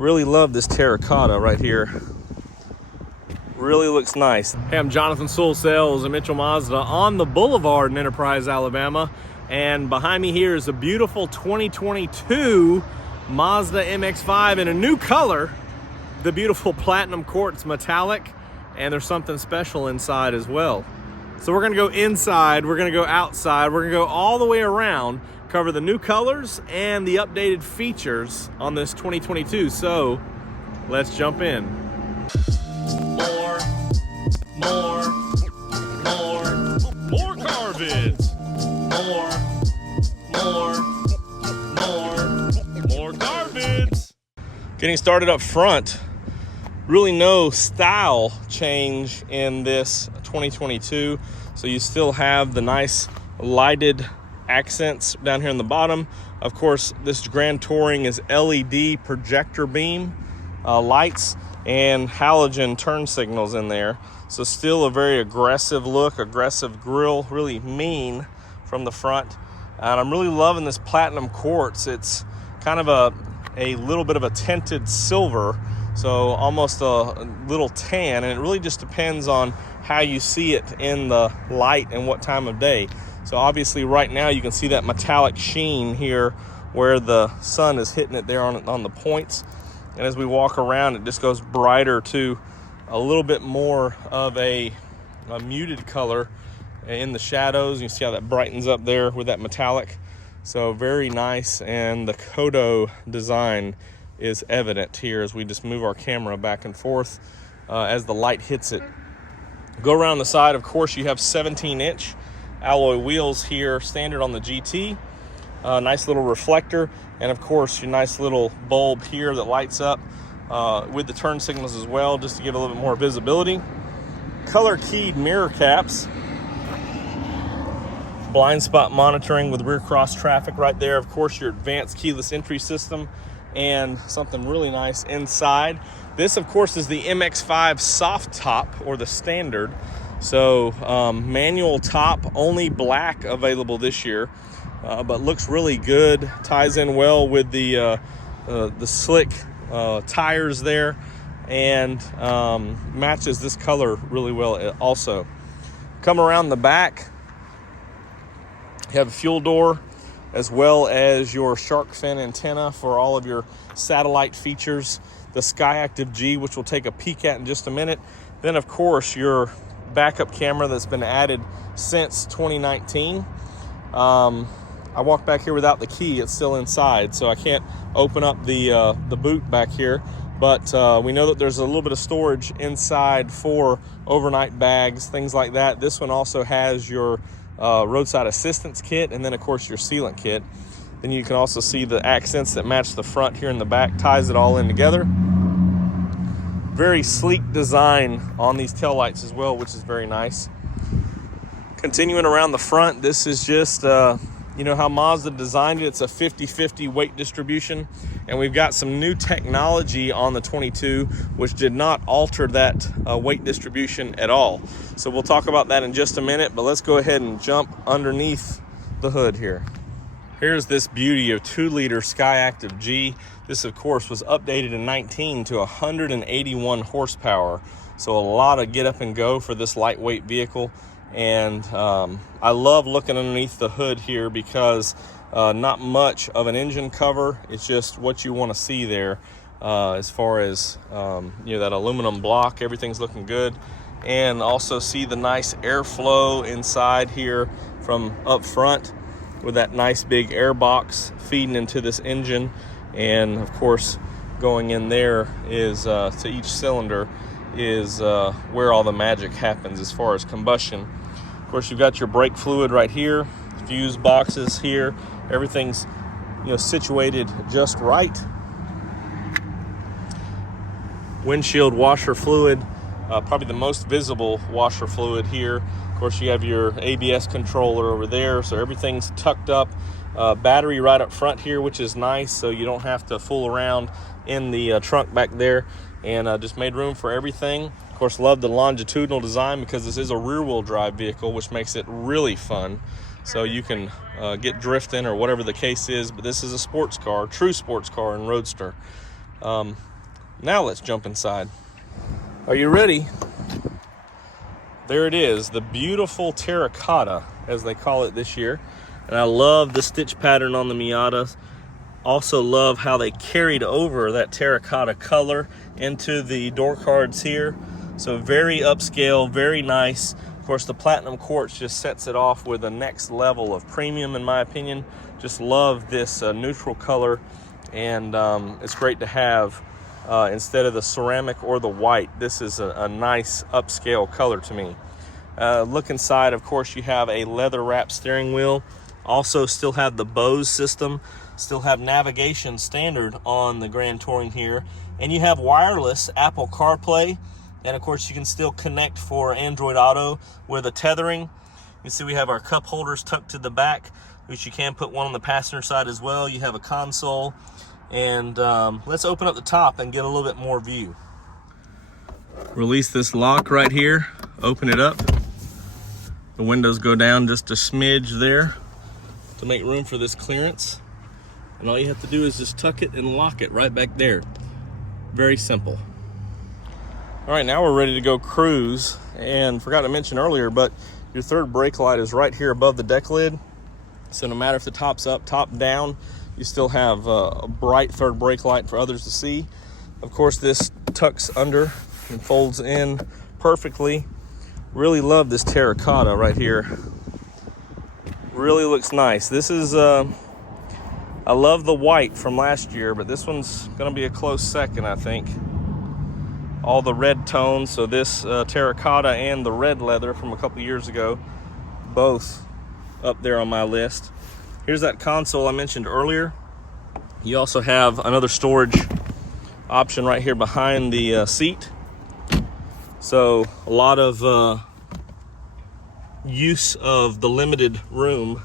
Really love this Terracotta right here. Really looks nice. Hey, I'm Jonathan Sewell, sales at Mitchell Mazda on the Boulevard in Enterprise, Alabama. And behind me here is a beautiful 2022 Mazda MX-5 in a new color, the beautiful Platinum Quartz Metallic. And there's something special inside as well. So we're gonna go inside, we're gonna go outside, we're gonna go all the way around, cover the new colors and the updated features on this 2022. So let's jump in. More car vids. More car vids. Getting started up front. Really no style change in this 2022. So you still have the nice lighted accents down here in the bottom. Of course, this Grand Touring is LED projector beam lights and halogen turn signals in there. So still a very aggressive look, aggressive grille, really mean from the front. And I'm really loving this Platinum Quartz. It's kind of a little bit of a tinted silver, so almost a little tan, and it really just depends on how you see it in the light and what time of day. So obviously right now you can see that metallic sheen here where the sun is hitting it there on the points. And as we walk around, it just goes brighter to a little bit more of a muted color in the shadows. You see how that brightens up there with that metallic. So very nice, and the Kodo design is evident here as we just move our camera back and forth as the light hits it. Go around the side, of course, you have 17-inch alloy wheels here, standard on the GT. Nice little reflector, and of course your nice little bulb here that lights up with the turn signals as well, just to give a little bit more visibility. Color keyed mirror caps. Blind spot monitoring with rear cross traffic right there. Of course, your advanced keyless entry system, and something really nice inside. This, of course, is the MX-5 soft top, or the standard. So manual top, only black available this year, but looks really good. Ties in well with the slick tires there, and matches this color really well also. Come around the back, you have a fuel door, as well as your shark fin antenna for all of your satellite features. The SkyActiv G, which we'll take a peek at in just a minute. Then, of course, your backup camera that's been added since 2019. I walked back here without the key. It's still inside, so I can't open up the boot back here. But we know that there's a little bit of storage inside for overnight bags, things like that. This one also has your roadside assistance kit, and then of course your sealant kit. Then you can also see the accents that match the front here in the back, ties it all in together. Very sleek design on these taillights as well, which is very nice. Continuing around the front, this is just you know how Mazda designed it. It's a 50-50 weight distribution, and we've got some new technology on the 22 which did not alter that weight distribution at all. So we'll talk about that in just a minute, but let's go ahead and jump underneath the hood here. Here's this beauty of 2-liter SkyActiv G. This, of course, was updated in 19 to 181 horsepower. So a lot of get up and go for this lightweight vehicle. And I love looking underneath the hood here because not much of an engine cover. It's just what you want to see there as far as you know, that aluminum block. Everything's looking good. And also see the nice airflow inside here from up front with that nice big air box feeding into this engine. And of course, going in there is to each cylinder is where all the magic happens as far as combustion. Of course, you've got your brake fluid right here, fuse boxes here. Everything's, you know, situated just right. Windshield washer fluid, probably the most visible washer fluid here. Of course, you have your ABS controller over there, so everything's tucked up. Battery right up front here, which is nice, so you don't have to fool around in the trunk back there, and just made room for everything. Of course, love the longitudinal design because this is a rear-wheel drive vehicle, which makes it really fun. So you can get drifting or whatever the case is, but this is a sports car, true sports car and roadster. Now let's jump inside. Are you ready? There it is, the beautiful Terracotta, as they call it this year. And I love the stitch pattern on the Miata. Also love how they carried over that terracotta color into the door cards here. So very upscale, very nice. Of course, the platinum quartz just sets it off with a next level of premium, in my opinion. Just love this neutral color, and it's great to have instead of the ceramic or the white. This is a nice upscale color to me. Look inside, of course, you have a leather wrapped steering wheel. Also still have the Bose system, still have navigation standard on the Grand Touring here, and you have wireless Apple CarPlay, and of course you can still connect for Android Auto with a tethering. You can see we have our cup holders tucked to the back, which you can put one on the passenger side as well. You have a console, and let's open up the top and get a little bit more view. Release this lock right here, open it up. The windows go down just a smidge there to make room for this clearance. And all you have to do is just tuck it and lock it right back there. Very simple. All right, now we're ready to go cruise. And forgot to mention earlier, but your third brake light is right here above the deck lid. So no matter if the top's up, top down, you still have a bright third brake light for others to see. Of course, this tucks under and folds in perfectly. Really love this terracotta right here. Really looks nice. This is I love the white from last year, but this one's gonna be a close second, I think. All the red tones, so this terracotta and the red leather from a couple years ago, both up there on my list. Here's that console I mentioned earlier. You also have another storage option right here behind the seat. So a lot of use of the limited room.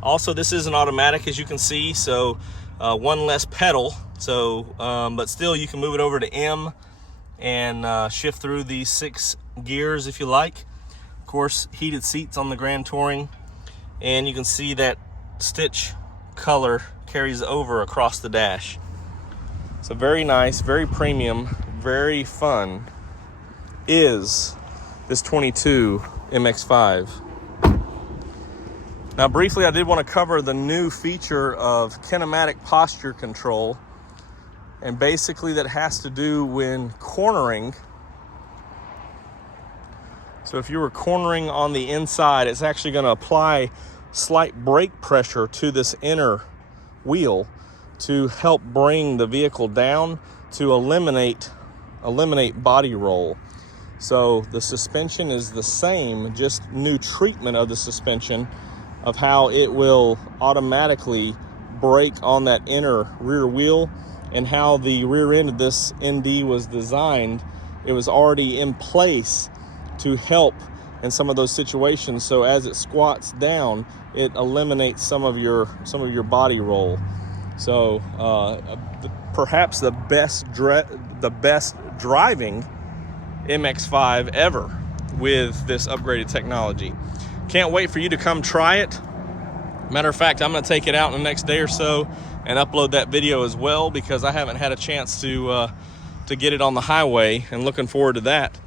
Also, this is an automatic, as you can see, so one less pedal. So, but still, you can move it over to M and shift through these 6 gears if you like. Of course, heated seats on the Grand Touring, and you can see that stitch color carries over across the dash. So very nice, very premium, very fun is this 22 MX-5. Now briefly, I did want to cover the new feature of kinematic posture control, and basically that has to do when cornering. So if you were cornering on the inside, it's actually going to apply slight brake pressure to this inner wheel to help bring the vehicle down to eliminate body roll. So the suspension is the same, just new treatment of the suspension of how it will automatically brake on that inner rear wheel, and how the rear end of this ND was designed. It was already in place to help in some of those situations. So as it squats down, it eliminates some of your body roll. So perhaps the best driving MX-5 ever with this upgraded technology. Can't wait for you to come try it. Matter of fact, I'm going to take it out in the next day or so and upload that video as well, because I haven't had a chance to get it on the highway, and looking forward to that.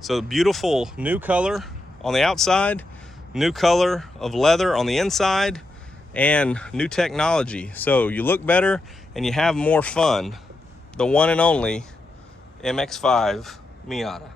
So beautiful new color on the outside, new color of leather on the inside, and new technology. So you look better and you have more fun. The one and only MX-5 Miata.